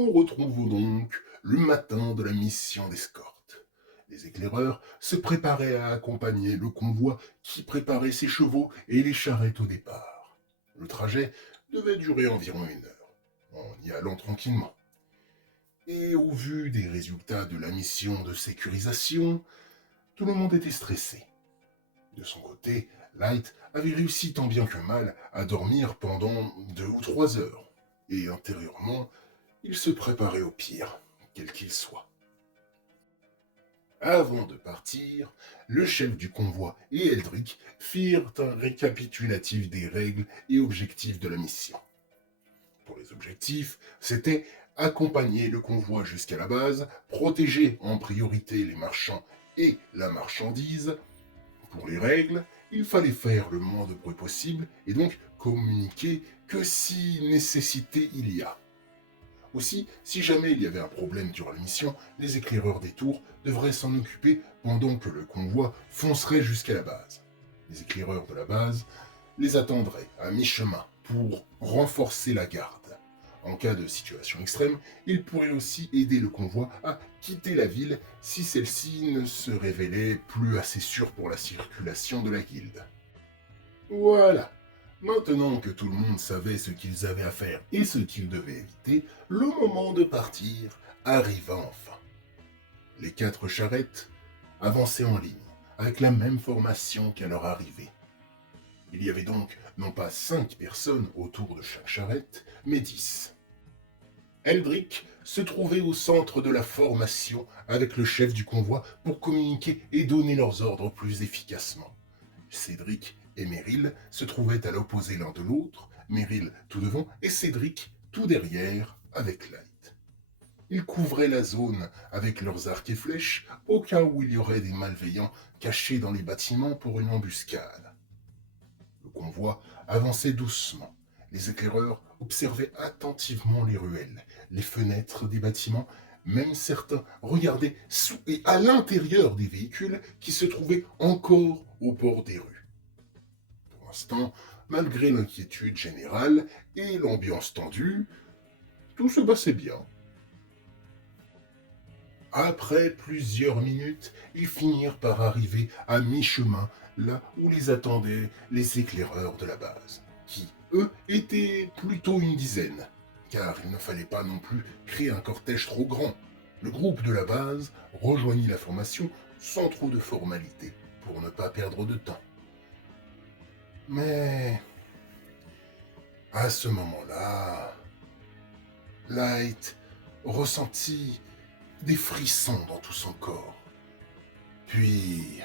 nous retrouvons donc le matin de la mission d'escorte. Les éclaireurs se préparaient à accompagner le convoi qui préparait ses chevaux et les charrettes au départ. Le trajet devait durer environ 1 heure, en y allant tranquillement. Et au vu des résultats de la mission de sécurisation, tout le monde était stressé. De son côté, Light avait réussi tant bien que mal à dormir pendant 2 ou 3 heures, et intérieurement, il se préparait au pire, quel qu'il soit. Avant de partir, le chef du convoi et Eldrick firent un récapitulatif des règles et objectifs de la mission. Pour les objectifs, c'était accompagner le convoi jusqu'à la base, protéger en priorité les marchands et la marchandise. Pour les règles, il fallait faire le moins de bruit possible et donc communiquer que si nécessité il y a. Aussi, si jamais il y avait un problème durant la mission, les éclaireurs des tours devraient s'en occuper pendant que le convoi foncerait jusqu'à la base. Les éclaireurs de la base les attendraient à mi-chemin pour renforcer la garde. En cas de situation extrême, ils pourraient aussi aider le convoi à quitter la ville si celle-ci ne se révélait plus assez sûre pour la circulation de la guilde. Voilà. Maintenant que tout le monde savait ce qu'ils avaient à faire et ce qu'ils devaient éviter, le moment de partir arriva enfin. Les 4 charrettes avançaient en ligne, avec la même formation qu'à leur arrivée. Il y avait donc non pas 5 personnes autour de chaque charrette, mais 10. Eldrick se trouvait au centre de la formation avec le chef du convoi pour communiquer et donner leurs ordres plus efficacement. Cédric et Meryl se trouvaient à l'opposé l'un de l'autre, Meryl tout devant et Cédric tout derrière avec Light. Ils couvraient la zone avec leurs arcs et flèches au cas où il y aurait des malveillants cachés dans les bâtiments pour une embuscade. Le convoi avançait doucement. Les éclaireurs observaient attentivement les ruelles, les fenêtres des bâtiments, même certains regardaient sous et à l'intérieur des véhicules qui se trouvaient encore au bord des rues. Pour l'instant, malgré l'inquiétude générale et l'ambiance tendue, tout se passait bien. Après plusieurs minutes, ils finirent par arriver à mi-chemin, là où les attendaient les éclaireurs de la base, qui, eux, étaient plutôt une dizaine, car il ne fallait pas non plus créer un cortège trop grand. Le groupe de la base rejoignit la formation sans trop de formalités, pour ne pas perdre de temps. Mais, à ce moment-là, Light ressentit des frissons dans tout son corps. Puis...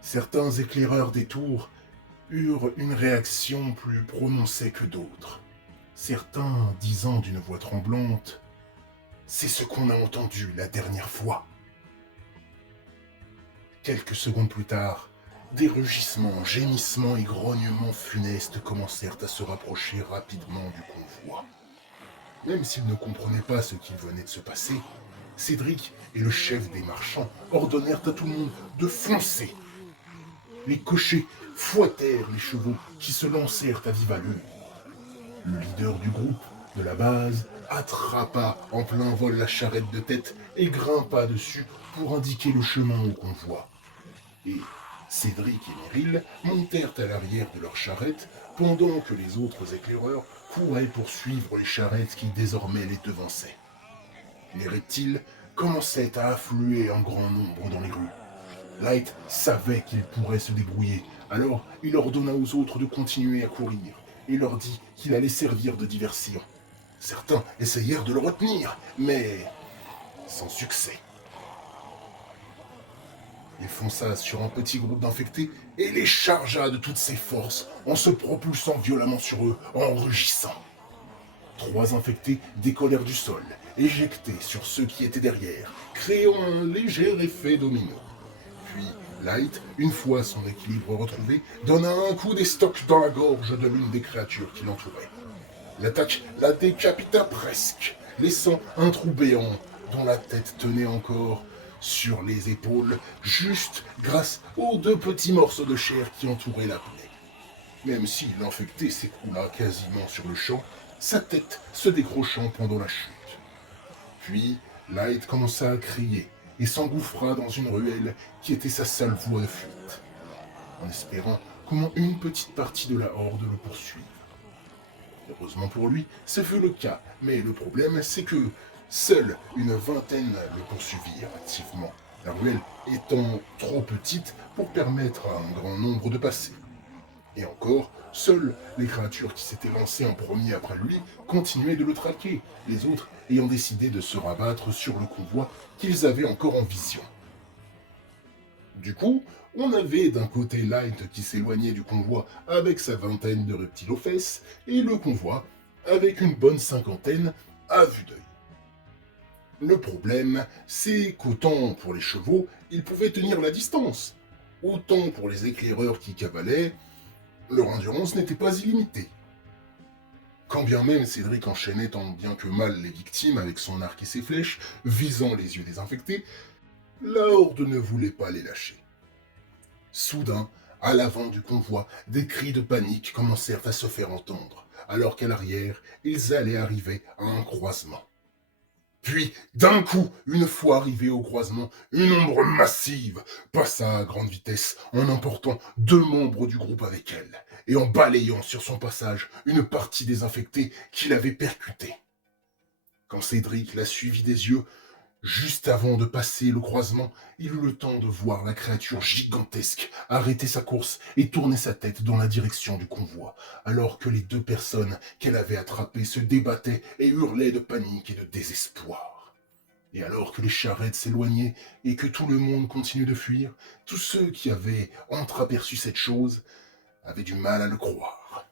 certains éclaireurs des tours eurent une réaction plus prononcée que d'autres. Certains disant d'une voix tremblante « C'est ce qu'on a entendu la dernière fois ». Quelques secondes plus tard, des rugissements, gémissements et grognements funestes commencèrent à se rapprocher rapidement du convoi. Même s'ils ne comprenaient pas ce qui venait de se passer, Cédric et le chef des marchands ordonnèrent à tout le monde de foncer. Les cochers fouettèrent les chevaux qui se lancèrent à vive allure. Le leader du groupe, de la base, attrapa en plein vol la charrette de tête et grimpa dessus pour indiquer le chemin au convoi. Et Cédric et Meryl montèrent à l'arrière de leur charrette pendant que les autres éclaireurs couraient pour suivre les charrettes qui désormais les devançaient. Les reptiles commençaient à affluer en grand nombre dans les rues. Light savait qu'il pourrait se débrouiller, alors il ordonna aux autres de continuer à courir et leur dit qu'il allait servir de diversion. Certains essayèrent de le retenir, mais sans succès. Il fonça sur un petit groupe d'infectés et les chargea de toutes ses forces en se propulsant violemment sur eux, en rugissant. 3 infectés décollèrent du sol, éjectés sur ceux qui étaient derrière, créant un léger effet domino. Puis, Light, une fois son équilibre retrouvé, donna un coup d'estoc dans la gorge de l'une des créatures qui l'entouraient. L'attaque la décapita presque, laissant un trou béant dont la tête tenait encore sur les épaules, juste grâce aux 2 petits morceaux de chair qui entouraient la plaie. Même si l'infecté s'écroula quasiment sur le champ, sa tête se décrochant pendant la chute. Puis, Light commença à crier et s'engouffra dans une ruelle qui était sa seule voie de fuite, en espérant qu'au moins une petite partie de la horde le poursuive. Heureusement pour lui, ce fut le cas, mais le problème c'est que seule une vingtaine le poursuivirent activement, la ruelle étant trop petite pour permettre à un grand nombre de passer. Et encore, seules les créatures qui s'étaient lancées en premier après lui continuaient de le traquer, les autres ayant décidé de se rabattre sur le convoi qu'ils avaient encore en vision. Du coup, on avait d'un côté Light qui s'éloignait du convoi avec sa vingtaine de reptiles aux fesses, et le convoi avec une bonne cinquantaine à vue d'œil. Le problème, c'est qu'autant pour les chevaux, ils pouvaient tenir la distance, autant pour les éclaireurs qui cavalaient, leur endurance n'était pas illimitée. Quand bien même Cédric enchaînait tant bien que mal les victimes avec son arc et ses flèches, visant les yeux des infectés, la horde ne voulait pas les lâcher. Soudain, à l'avant du convoi, des cris de panique commencèrent à se faire entendre, alors qu'à l'arrière, ils allaient arriver à un croisement. Puis, d'un coup, une fois arrivés au croisement, une ombre massive passa à grande vitesse en emportant 2 membres du groupe avec elle, et en balayant sur son passage une partie des infectés qui l'avaient percuté. Quand Cédric la suivit des yeux, juste avant de passer le croisement, il eut le temps de voir la créature gigantesque arrêter sa course et tourner sa tête dans la direction du convoi, alors que les 2 personnes qu'elle avait attrapées se débattaient et hurlaient de panique et de désespoir. Et alors que les charrettes s'éloignaient et que tout le monde continuait de fuir, tous ceux qui avaient entreaperçu cette chose avaient du mal à le croire.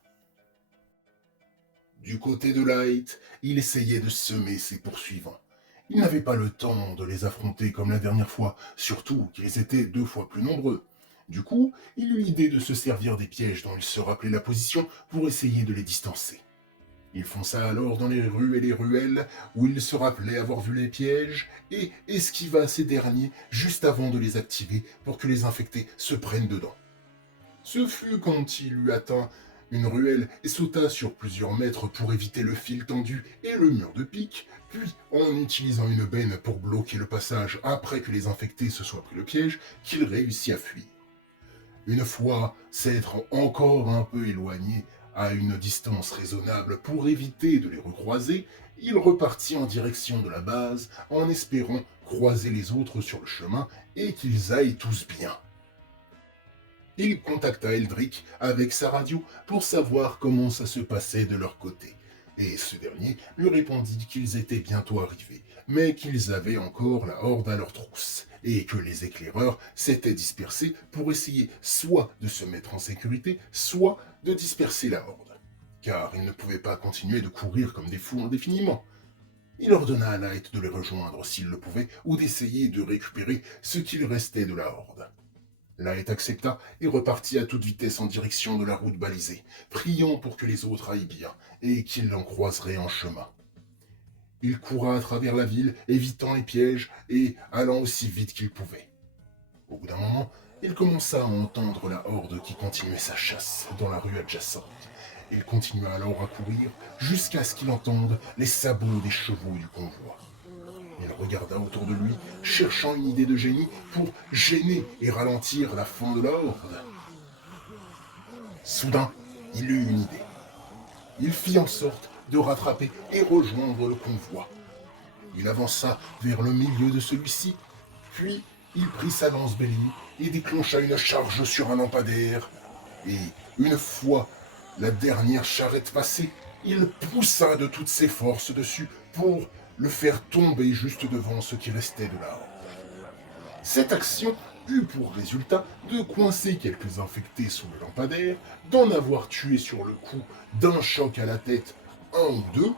Du côté de Light, il essayait de semer ses poursuivants. Il n'avait pas le temps de les affronter comme la dernière fois, surtout qu'ils étaient 2 fois plus nombreux. Du coup, il eut l'idée de se servir des pièges dont il se rappelait la position pour essayer de les distancer. Il fonça alors dans les rues et les ruelles où il se rappelait avoir vu les pièges et esquiva ces derniers juste avant de les activer pour que les infectés se prennent dedans. Ce fut quand il eut atteint une ruelle et sauta sur plusieurs mètres pour éviter le fil tendu et le mur de pique, puis en utilisant une benne pour bloquer le passage après que les infectés se soient pris le piège, qu'il réussit à fuir. Une fois s'être encore un peu éloigné à une distance raisonnable pour éviter de les recroiser, il repartit en direction de la base en espérant croiser les autres sur le chemin et qu'ils aillent tous bien. Il contacta Eldrick avec sa radio pour savoir comment ça se passait de leur côté. Et ce dernier lui répondit qu'ils étaient bientôt arrivés, mais qu'ils avaient encore la horde à leur trousse, et que les éclaireurs s'étaient dispersés pour essayer soit de se mettre en sécurité, soit de disperser la horde. Car ils ne pouvaient pas continuer de courir comme des fous indéfiniment. Il ordonna à Light de les rejoindre s'il le pouvait, ou d'essayer de récupérer ce qu'il restait de la horde. Light accepta et repartit à toute vitesse en direction de la route balisée, priant pour que les autres aillent bien et qu'il l'en croiserait en chemin. Il courra à travers la ville, évitant les pièges et allant aussi vite qu'il pouvait. Au bout d'un moment, il commença à entendre la horde qui continuait sa chasse dans la rue adjacente. Il continua alors à courir jusqu'à ce qu'il entende les sabots des chevaux du convoi. Il regarda autour de lui, cherchant une idée de génie pour gêner et ralentir la fin de la horde. Soudain, il eut une idée. Il fit en sorte de rattraper et rejoindre le convoi. Il avança vers le milieu de celui-ci, puis il prit sa lance bénie et déclencha une charge sur un lampadaire. Et une fois la dernière charrette passée, il poussa de toutes ses forces dessus pour le faire tomber juste devant ce qui restait de la horde. Cette action eut pour résultat de coincer quelques infectés sous le lampadaire, d'en avoir tué sur le coup d'un choc à la tête 1 ou 2,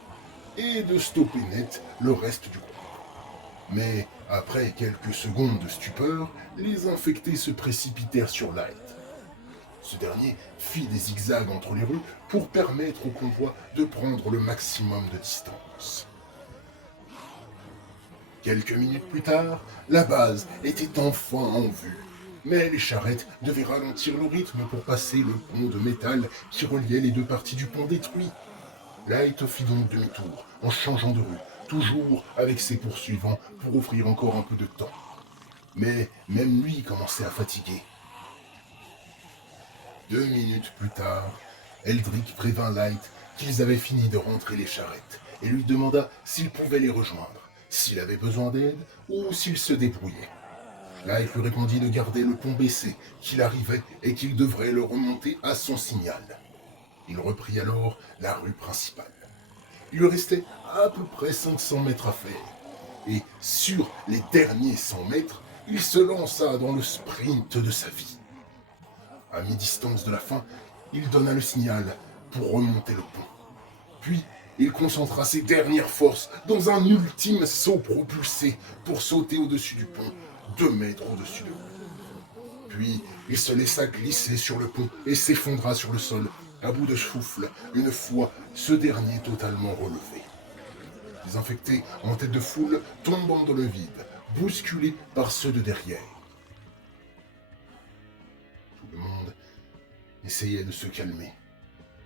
et de stopper net le reste du groupe. Mais après quelques secondes de stupeur, les infectés se précipitèrent sur Light. Ce dernier fit des zigzags entre les rues pour permettre au convoi de prendre le maximum de distance. Quelques minutes plus tard, la base était enfin en vue. Mais les charrettes devaient ralentir le rythme pour passer le pont de métal qui reliait les deux parties du pont détruit. Light fit donc demi-tour en changeant de rue, toujours avec ses poursuivants pour offrir encore un peu de temps. Mais même lui commençait à fatiguer. 2 minutes plus tard, Eldrick prévint Light qu'ils avaient fini de rentrer les charrettes et lui demanda s'il pouvait les rejoindre, s'il avait besoin d'aide ou s'il se débrouillait. Light lui répondit de garder le pont baissé, qu'il arrivait et qu'il devrait le remonter à son signal. Il reprit alors la rue principale. Il lui restait à peu près 500 mètres à faire. Et sur les derniers 100 mètres, il se lança dans le sprint de sa vie. À mi-distance de la fin, il donna le signal pour remonter le pont. Puis, il concentra ses dernières forces dans un ultime saut propulsé pour sauter au-dessus du pont, 2 mètres au-dessus de lui. Puis, il se laissa glisser sur le pont et s'effondra sur le sol, à bout de souffle, une fois ce dernier totalement relevé. Désinfectés en tête de foule, tombant dans le vide, bousculés par ceux de derrière. Tout le monde essayait de se calmer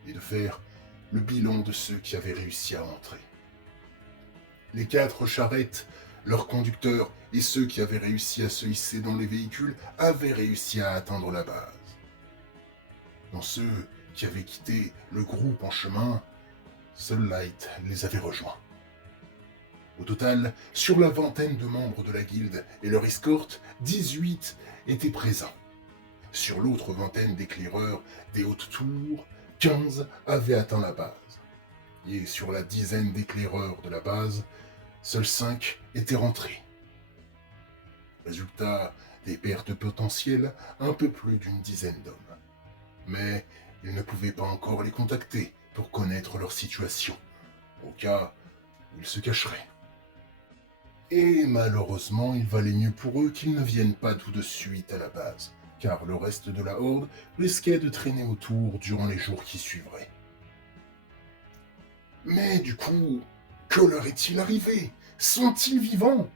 et de faire le bilan de ceux qui avaient réussi à entrer. Les 4 charrettes, leurs conducteurs et ceux qui avaient réussi à se hisser dans les véhicules avaient réussi à atteindre la base. Dans ceux qui avaient quitté le groupe en chemin, seul Light les avait rejoints. Au total, sur la vingtaine de membres de la guilde et leur escorte, 18 étaient présents. Sur l'autre vingtaine d'éclaireurs des hautes tours, 15 avaient atteint la base. Et sur la dizaine d'éclaireurs de la base, seuls 5 étaient rentrés. Résultat des pertes potentielles, un peu plus d'une dizaine d'hommes. Mais ils ne pouvaient pas encore les contacter pour connaître leur situation, au cas où ils se cacheraient. Et malheureusement, il valait mieux pour eux qu'ils ne viennent pas tout de suite à la base, car le reste de la horde risquait de traîner autour durant les jours qui suivraient. Mais du coup, que leur est-il arrivé? Sont-ils vivants?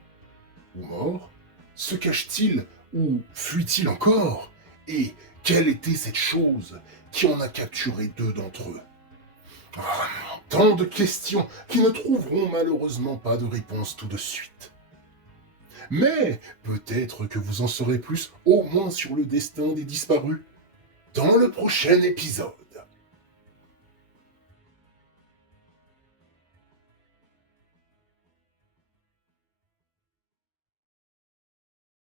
Ou morts? Se cachent-ils ou fuient-ils encore? Et quelle était cette chose qui en a capturé 2 d'entre eux? Ah, tant de questions qui ne trouveront malheureusement pas de réponse tout de suite. Mais peut-être que vous en saurez plus, au moins sur le destin des disparus, dans le prochain épisode.